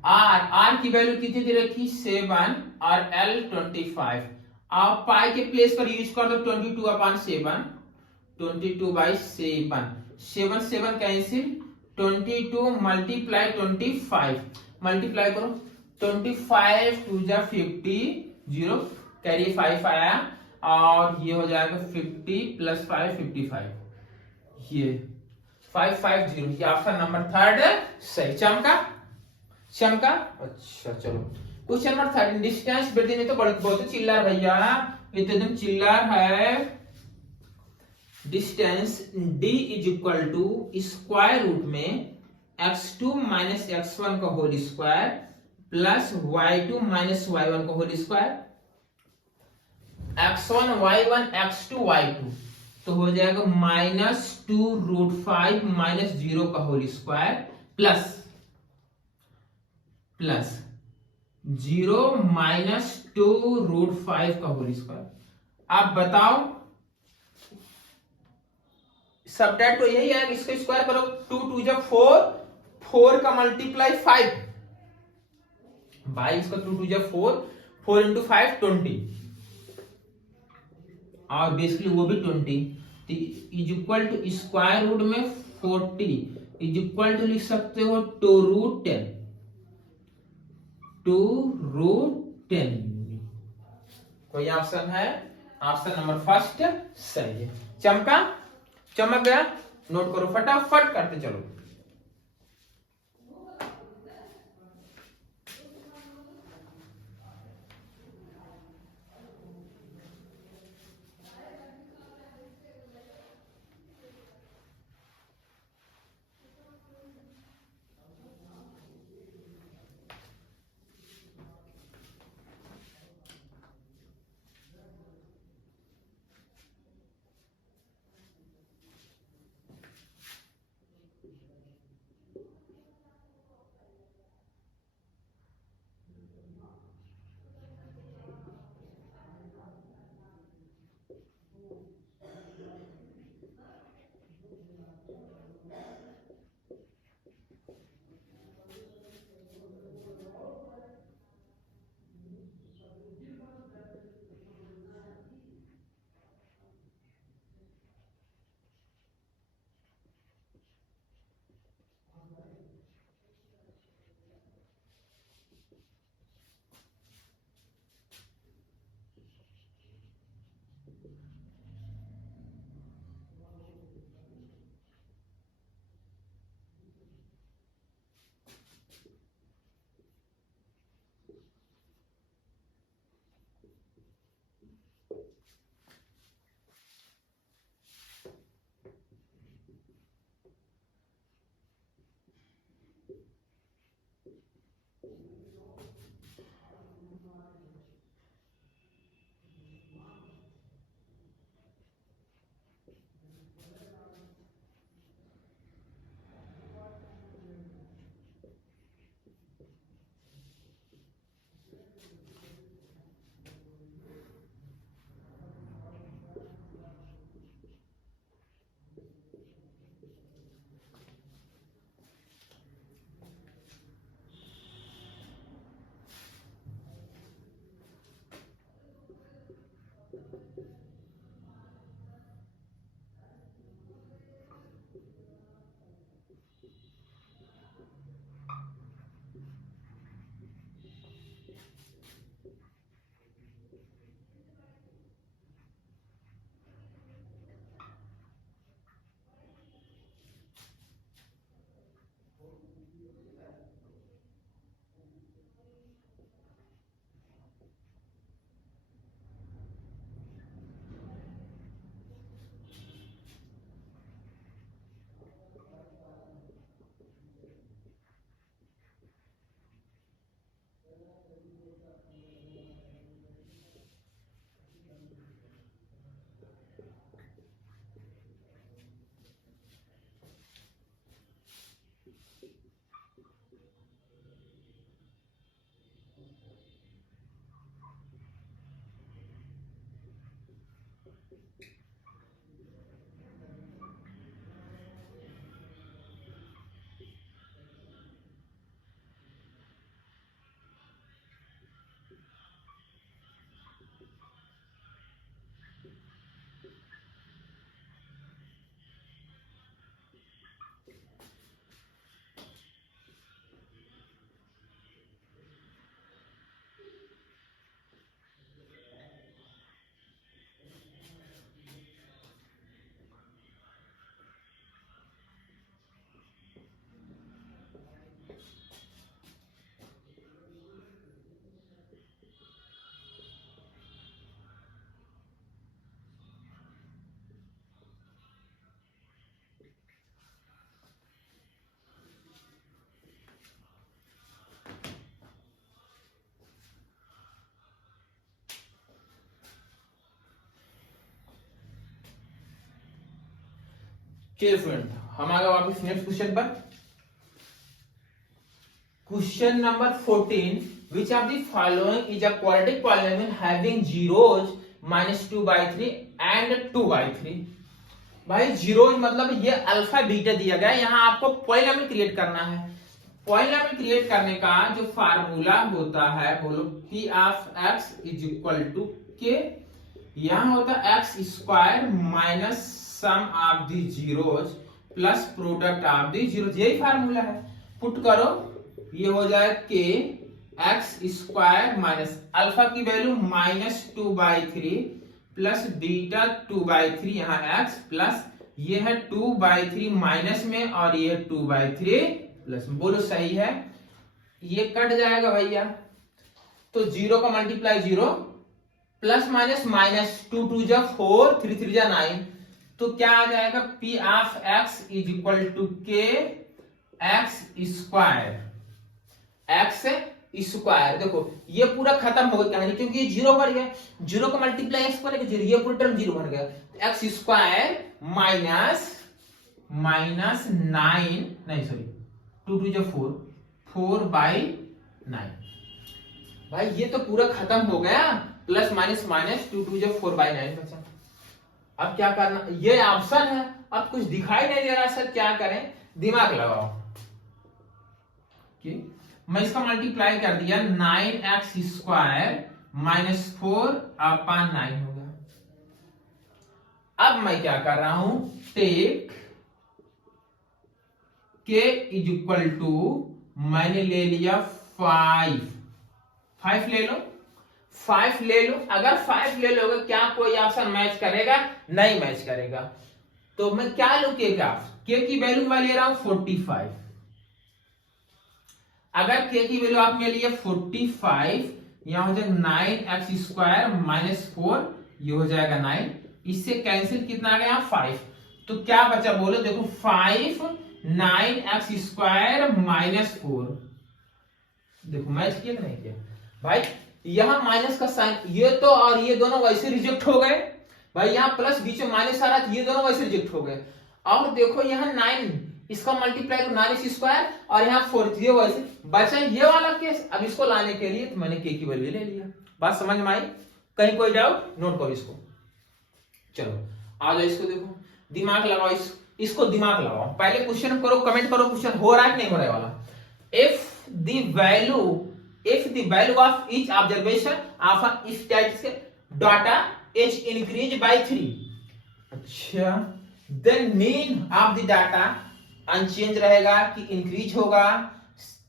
आर की वैल्यू कितनी दे रखी? 7 और एल 25। आप पाई के प्लेस पर यूज कर दो 22/7, 22/7, 7 7 कैंसिल, 22 मल्टीप्लाई 25, मल्टीप्लाई करो 25 2 जा 50, 0 कैरी 5 आया और ये हो जाएगा 50 प्लस 5 55, ये 550। ये ऑप्शन नंबर 3 सही। चमका चमका। अच्छा चलो क्वेश्चन नंबर 3। डिस्टेंस बिटवीन, में तो बहुत चिल्ला भैया, ये तो एकदम चिल्ला है। Distance d is equal to square root में x2 माइनस x1 का whole square plus y2 minus y1 का whole square, x1 y1 x2 y2, तो हो जाएगा -2√5 माइनस 0 का होल स्क्वायर प्लस 0 माइनस 2√5 का होल स्क्वायर। आप बताओ, सबट्रैक्ट तो यही है, इसका स्क्वायर करो 2 2 जा 4, 4 का मल्टीप्लाई 5 बाई इसका 2 2 जा 4, 4 इंटू 5 20 और बेसिकली वो भी 20 is equal to square root में 40 इज इक्वल टू लिख सकते हो 2√10, 2√10। कोई ऑप्शन है? ऑप्शन नंबर फर्स्ट सही है। चमका? चमक गया? नोट करो फटाफट करते चलो। चलिए फ्रेंड, हम आ गए वापस नेक्स्ट क्वेश्चन पर। Question number 14, which of the following is a quadratic polynomial having zeros -2/3 and 2/3? भाई जीरोज मतलब ये अल्फा बीटा दिया गया है, यहाँ आपको पॉलिनोमियल क्रिएट करना है। पॉलिनोमियल क्रिएट करने का जो फार्मूला होता है, बोलो p of x is equal to k, यहाँ होता है x square minus sum of the zeros plus product of the zeros, यही फार्मूला है। पुट करो, ये हो जाए k x square minus alpha की वैल्यू -2/3 प्लस बीटा 2/3, यहाँ x प्लस ये है 2/3 माइनस में और ये 2/3 प्लस में। बोलो सही है? ये कट जाएगा भैया, तो 0 का मल्टीप्लाई 0 प्लस माइनस माइनस 2 2 जा 4 3 3 जा 9, तो क्या आ जाएगा p of x is equal to k x square देखो ये पूरा खत्म हो गया कहानी, क्योंकि ये 0 बन गया, 0 का मल्टीप्लाई x बनेगा 0, ये पूरा टर्म 0 बन गया। एक्स स्क्वायर माइनस 2 2 जा 4/9। भाई ये तो पूरा खत्म हो गया, प्लस माइनस माइनस 2 2 जा 4/9 बचा। अब क्या करना, ये ऑप्शन है, अब कुछ दिखाई नहीं दे रहा सर, क्या करें? दिमाग लगाओ। मैं इसका मल्टीप्लाई कर दिया, 9x स्क्वायर माइनस 4/9 होगा। अब मैं क्या कर रहा हूं, take k is equal to, मैंने ले लिया 5 ले लो, 5 ले लो। अगर 5 ले लोगे, क्या कोई ऑप्शन मैच करेगा? नहीं मैच करेगा। तो मैं क्या लू, k का, k की वैल्यू मैं ले रहा हूं 45। अगर k की वैल्यू आपने लिए 45, यहां हो जाएगा 9x स्क्वायर माइनस 4, ये हो जाएगा 9, इससे कैंसिल कितना आ गया 5, तो क्या बचा बोलो, देखो 5 9x स्क्वायर माइनस 4, देखो मैच किया कि नहीं किया भाई? यहां माइनस का साइन, ये तो और ये दोनों वैसे रिजेक्ट हो गए भाई, यहां प्लस बीच में माइनस आ रहा है, ये दोनों वैसे रिजेक्ट हो गए। और देखो यहां 9, इसका मल्टीप्लाई 9x स्क्वायर और यहाँ 4, ये वैसे बचा ये वाला केस। अब इसको लाने के लिए तो मैंने k की वैल्यू ले लिया। बात समझ में आई? कहीं कोई डाउट? नोट करो इसको। चलो आ जाओ, इसको देखो, दिमाग लगाओ, इसको दिमाग लगाओ। पहले क्वेश्चन करो, कमेंट करो क्वेश्चन हो रहा है कि नहीं हो रहा है वाला। If the value of each observation of an statistic data is increase by 3, अच्छा, then mean of the data unchanged रहेगा कि इंक्रीज होगा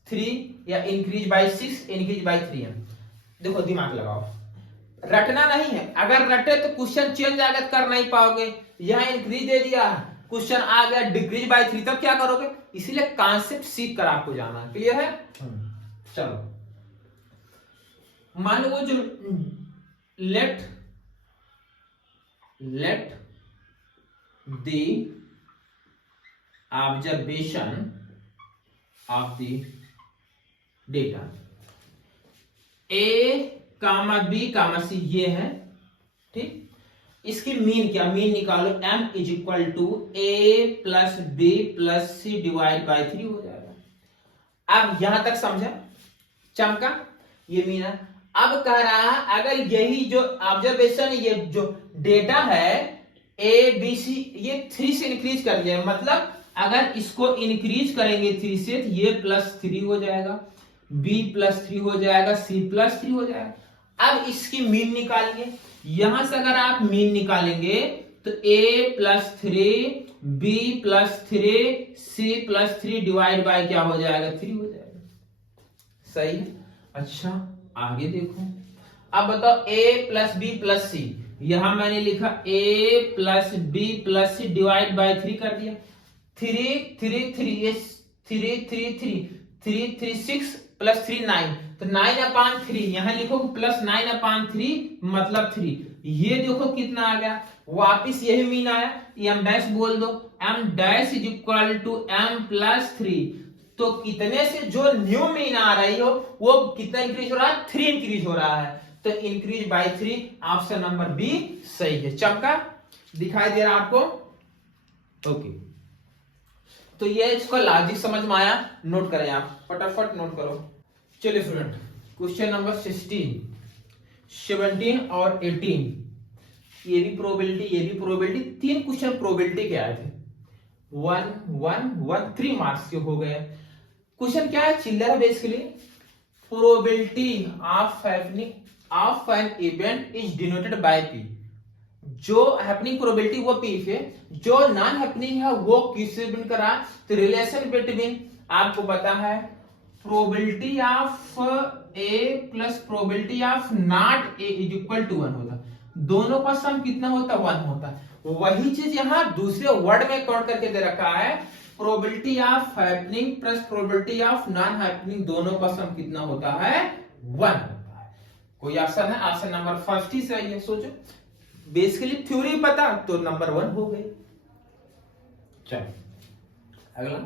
3 या इंक्रीज बाय 6, इंक्रीज बाय 3 है। देखो दिमाग लगाओ, रटना नहीं है, अगर रटे तो क्वेश्चन चेंज अगर कर नहीं पाओगे। यहां इंक्रीज दे दिया, क्वेश्चन आ गया डिक्रीज बाय 3, तब क्या करोगे? इसीलिए कॉन्सेप्ट सीख कर आपको जाना। क्लियर है? चलो मान लो जो let the observation of the data a, b, c ये है, ठीक। इसकी मीन क्या, मीन निकालो, m is equal to a plus b plus c divide by 3 हो जाएगा। अब यहां तक समझा, चमका, ये मीन है। अब कह रहा है अगर यही जो ऑब्जर्वेशन, ये जो डेटा है ए बी सी, ये 3 से इंक्रीज कर दिया है, मतलब अगर इसको इंक्रीज करेंगे 3 से तो ये +3 हो जाएगा, बी +3 हो जाएगा, सी +3 हो जाएगा। अब इसकी मीन निकालिए, यहां से अगर आप मीन निकालेंगे तो a +3 b +3 c +3 divide by क्या हो जाएगा, 3 हो जाएगा। सही है। अच्छा आगे देखो, अब बताओ a + b + c, यहां मैंने लिखा a + b + c divide by 3 कर दिया, 3 3 3 ये 3 3 3 3 3 6 +3 9, तो 9/3 यहां लिखो +9/3 मतलब 3, ये देखो कितना आ गया, वापिस यही मीन आया, m' बोल दो, m' = m +3, तो कितने से जो न्यू मीन आ रही हो वो कितना इंक्रीज हो रहा है, 3 इंक्रीज हो रहा है, तो increase by 3, option number B सही है। चमका दिखाई दे रहा आपको? ओके, तो ये इसका लॉजिक समझ में आया, नोट करें आप, फटाफट नोट करो। चलिए स्टूडेंट, क्वेश्चन नंबर 16, 17 और 18, ये भी प्रोबेबिलिटी, ये भी प्रोबेबिलिटी, 3 क्वेश्चन प्रोबेबिलिटी के आए थे, 1 1 1 3 मार्क्स के हो गए। क्वेश्चन क्या है, चिल्लर है basically, probability of happening of an event is denoted by P, जो हैपनिंग प्रोबेबिलिटी वो पी है, जो नॉन हैपनिंग है वो किससे डिपेंड करा, तो रिलेशन बिटवीन, आपको पता है probability of A plus probability of not A is equal to 1 होता, दोनों का सम कितना होता, 1 होता। वही चीज यहां दूसरे वर्ड में काउंट करके दे रखा है, probability of happening plus probability of non happening, दोनों का सम कितना होता है, 1 होता है। कोई ऑप्शन है, ऑप्शन नंबर फर्स्ट ही सही है। सोचो बेसिकली थ्योरी पता तो नंबर 1 हो गई। चलो अगला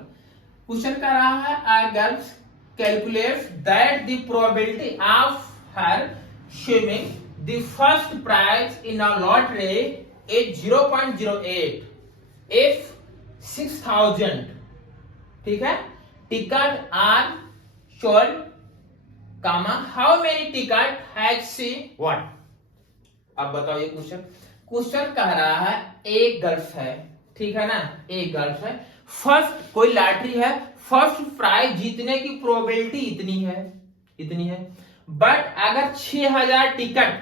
क्वेश्चन कर रहा है, आई girls calculates that the probability of her winning the first prize in a lottery is 0.08 if 6,000, ठीक है, ticket are sold, how many ticket has she won। अब बताओ ये क्वेश्चन कह रहा है, एक गर्ल्स है, ठीक है ना, एक गर्ल्स है, फर्स्ट कोई लॉटरी है, फर्स्ट प्राइज जीतने की प्रोबेबिलिटी इतनी है, बट अगर 6,000 टिकट,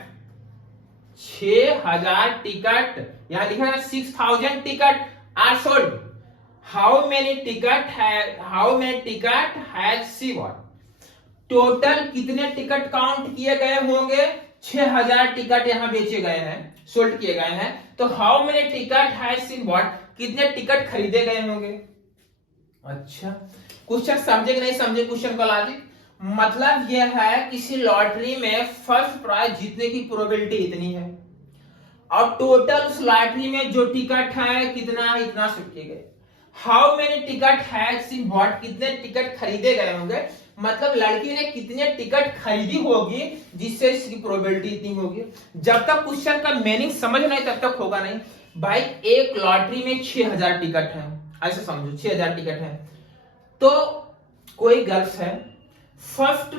6,000 टिकट, यहां लिखा है 6,000 ticket are sold, how many ticket has she won, total कितने टिकट काउंट किए गए होंगे, 6,000 टिकट यहां बेचे गए हैं, सोल्ड किए गए हैं, तो how many ticket has she bought, कितने टिकट खरीदे गए होंगे। अच्छा क्वेश्चन समझे कि नहीं समझे, क्वेश्चन का लॉजिक मतलब यह है, किसी लॉटरी में फर्स्ट प्राइज जीतने की प्रोबेबिलिटी इतनी है, और टोटल उस लॉटरी में जो टिकट है कितना है, इतना सोल्ड किए गए, how many ticket has she bought, कितने टिकट खरीदे गए होंगे, मतलब लड़की ने कितने टिकट खरीदी होगी जिससे इसकी प्रोबेबिलिटी इतनी होगी। जब तक क्वेश्चन का मीनिंग समझ नहीं तब तक होगा नहीं। भाई एक लॉटरी में 6,000 टिकट है, ऐसे समझो 6,000 टिकट है, तो कोई गर्ल्स है, फर्स्ट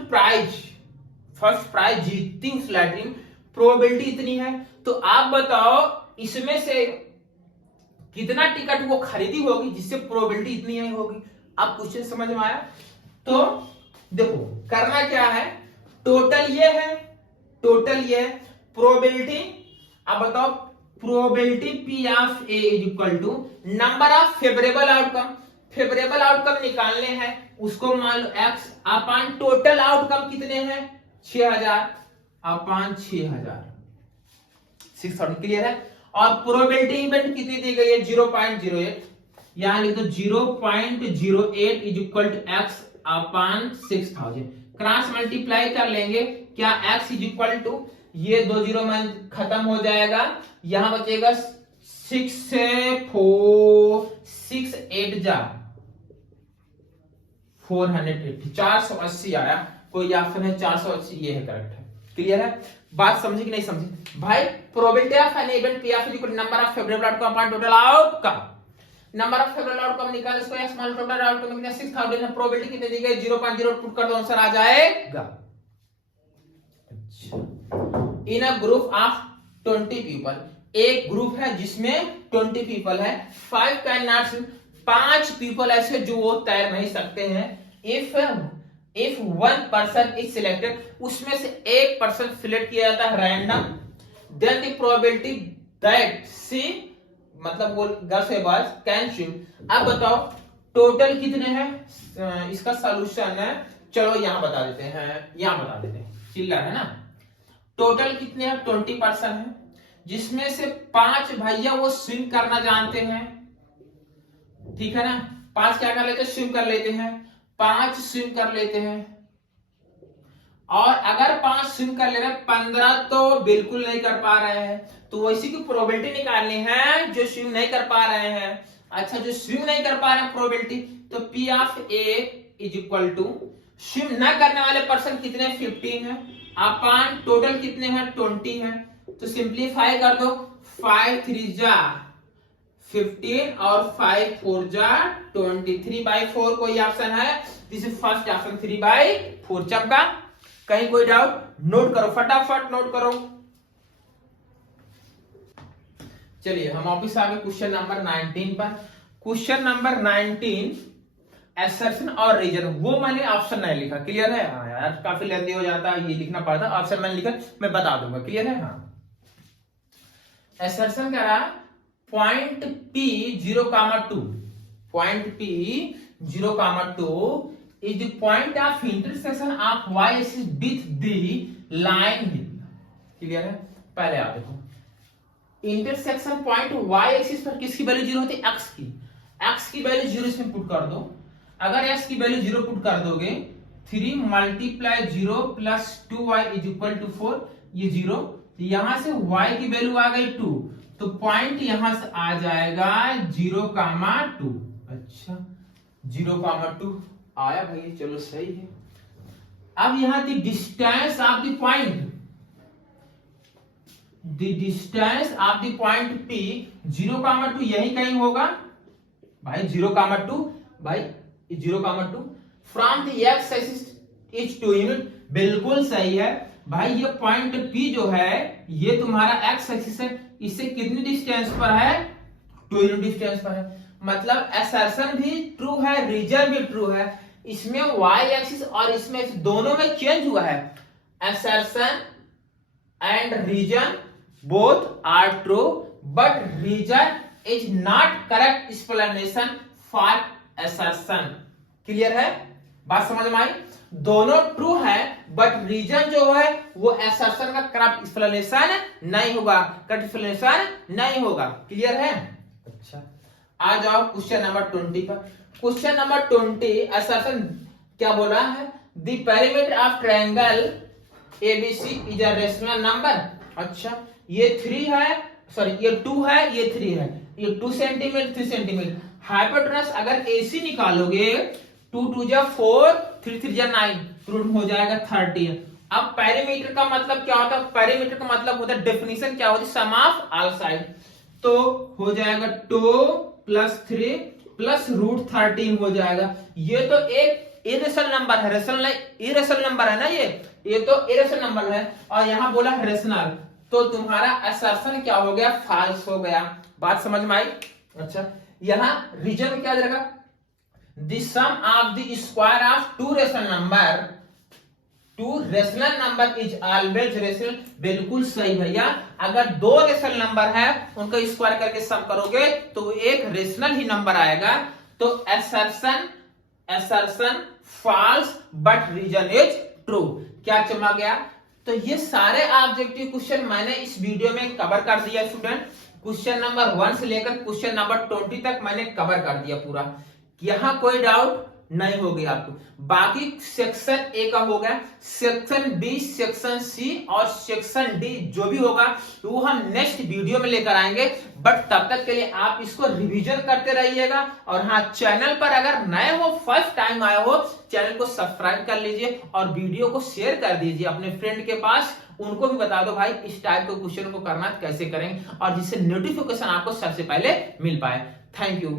प्राइज जीतती उस लॉटरी में, प्रोबेबिलिटी इतनी है, तो आप बताओ इसमें से कितना टिकट वो खरीदी होगी जिससे प्रोबेबिलिटी इतनी होगी। आप क्वेश्चन समझ में आया? तो देखो करना क्या है, टोटल ये है, प्रोबेबिलिटी, अब बताओ probability P of A is equal to number of favourable outcome निकालने हैं, उसको मान लो x अपान टोटल आउटकम कितने हैं, 6,000 अपान 6,000 क्लियर है, और प्रोबेबिलिटी इवेंट कितनी दी गई है, 0.08, यहां लिख दो 0.08 is equal to x upon 6,000, cross multiply कर लेंगे, क्या x इज इक्वल टू, ये 2 0 में खत्म हो जाएगा, यहां बचेगा 6 से 6 8 जा 480, 480 आया, कोई ऑप्शन है 480, ये है करेक्ट है। क्लियर है, बात समझी कि नहीं समझी भाई। Probability of an event P of equal number of favourable outcome upon total outcome, number of favourable outcome निकाल, इसको x मान टोटल आउटकम कितना 6,000 है, प्रोबेबिलिटी कितनी दी गई 0.0, पुट कर दो आंसर आ जाएगा। अच्छा इन अ ग्रुप ऑफ 20 पीपल एक ग्रुप है जिसमें 20 पीपल है, 5 कैन नॉट स्विम, 5 पीपल ऐसे जो वो तैर नहीं सकते हैं। इफ 1 पर्सन इज सिलेक्टेड, उसमें से एक पर्सन सिलेक्ट किया जाता है random, then the probability that c, मतलब वो गर्ल्स या बॉयज कैन स्विम। अब बताओ टोटल कितने हैं, इसका सॉल्यूशन है, चलो यहां बता देते हैं, यहां बता देते हैं, चिल्लर है ना। टोटल कितने हैं, 20 पर्सन है, जिसमें से 5 भैया वो स्विम करना जानते हैं, ठीक है ना। 5 क्या कर लेते हैं, स्विम कर लेते हैं, 5 स्विम कर लेते हैं। और अगर 5 स्विम कर ले रहे हैं, 15 तो बिल्कुल नहीं कर पा रहे हैं, तो वैसी की प्रोबेबिलिटी निकालनी है जो स्विम नहीं कर पा रहे हैं। अच्छा, जो स्विम नहीं कर पा रहे हैं प्रोबेबिलिटी, तो P of A is equal to swim न करने वाले पर्सन कितने, 15 है, अपॉन टोटल कितने हैं, 20 है। तो सिंप्लीफाई कर दो, 5 3 जा 15 और 5 4 जा 20, 3/4 कोई ऑप्शन है, दिस इज फर्स्ट ऑप्शन 3/4। चपका, कहीं कोई डाउट, नोट करो, फटाफट नोट करो। चलिए हम वापिस आ गए क्वेश्चन नंबर 19 पर। क्वेश्चन नंबर 19 असर्शन और रीजन, वो मैंने ऑप्शन नहीं लिखा, क्लियर है। हाँ यार काफी लेंदी हो जाता है, ये लिखना पड़ता, ऑप्शन मैंने लिखा, मैं बता दूंगा, क्लियर है। हाँ, असर्शन क्या रहा, point P 0,2, point P 0,2 is the point of intersection of y axis with the line, clear है। पहले आप देखो इंटरसेक्शन पॉइंट y एक्सिस पर किसकी वैल्यू 0 होती है, x की वैल्यू 0 इसमें पुट कर दो। अगर x की वैल्यू 0 पुट कर दोगे, 3 multiply 0 plus 2y is equal to 4, ये 0, यहां से y की वैल्यू आ गई 2, तो पॉइंट यहां से आ जाएगा 0,2। अच्छा 0,2 आया भाई, चलो सही है। अब यहां the distance of the point, the distance of the point P 0,2 यही कहीं होगा भाई, 0,2 भाई 0,2 from the x axis is 2 unit, बिल्कुल सही है भाई। ये पॉइंट P जो है ये तुम्हारा x एक्सिस है, इससे कितनी डिस्टेंस पर है, 2 यूनिट डिस्टेंस पर है। मतलब असर्शन भी ट्रू है, रीजन भी ट्रू है। इसमें y एक्सिस और इसमें दोनों में चेंज हुआ है, assertion and reason both are true but reason is not correct explanation for assertion, clear है, बात समझ में आई। दोनों ट्रू है बट रीजन जो है वो assertion का करेक्ट एक्सप्लेनेशन नहीं होगा, करेक्ट एक्सप्लेनेशन नहीं होगा, क्लियर है। अच्छा आ जाओ क्वेश्चन नंबर 20 पर। क्वेश्चन नंबर 20 assertion क्या बोल रहा है, the perimeter of triangle ABC is a rational number. अच्छा ये 3 है, सॉरी ये 2 है, ये 3 है, ये 2 सेंटीमीटर 3 सेंटीमीटर। हाइपोटेनस अगर AC निकालोगे, 2 2 जा 4, 3 3 जा 9, रूट हो जाएगा 30। अब पेरीमीटर का मतलब क्या होता है, पेरीमीटर का मतलब होता है, डेफिनेशन क्या होती है, सम ऑफ ऑल साइड, तो हो जाएगा 2 + 3 + √13 हो जाएगा। ये तो एक इरेशनल नंबर है, रेशनल नहीं, इरेशनल नंबर है ना, ये तो इरेशनल नंबर है, और यहां बोला है रेशनल, तो तुम्हारा असर्शन क्या हो गया, फॉल्स हो गया, बात समझ में आई। अच्छा यहां रीजन क्या देगा, the sum of the square of 2 rational number, 2 rational number is always rational, बिल्कुल सही भैया। अगर 2 रेशनल नंबर है उनका स्क्वायर करके सम करोगे तो वो एक रेशनल ही नंबर आएगा। तो assertion false but reason is true, क्या चमक गया। तो ये सारे ऑब्जेक्टिव क्वेश्चन मैंने इस वीडियो में कवर कर दिया स्टूडेंट, क्वेश्चन नंबर 1 से लेकर क्वेश्चन नंबर 20 तक मैंने कवर कर दिया पूरा, यहां कोई डाउट नहीं होगी आपको। बाकी सेक्शन ए का होगा, सेक्शन बी, सेक्शन सी और सेक्शन डी जो भी होगा वो हम नेक्स्ट वीडियो में लेकर आएंगे। बट तब तक के लिए आप इसको रिवीजन करते रहिएगा। और हाँ, चैनल पर अगर नए हो, फर्स्ट टाइम आए हो, चैनल को सब्सक्राइब कर लीजिए और वीडियो को शेयर कर दीजिए अपने फ्रेंड के पास, उनको भी बता दो भाई इस टाइप के क्वेश्चन को करना कैसे करेंगे, और जिससे नोटिफिकेशन आपको सबसे पहले मिल पाए। Thank you.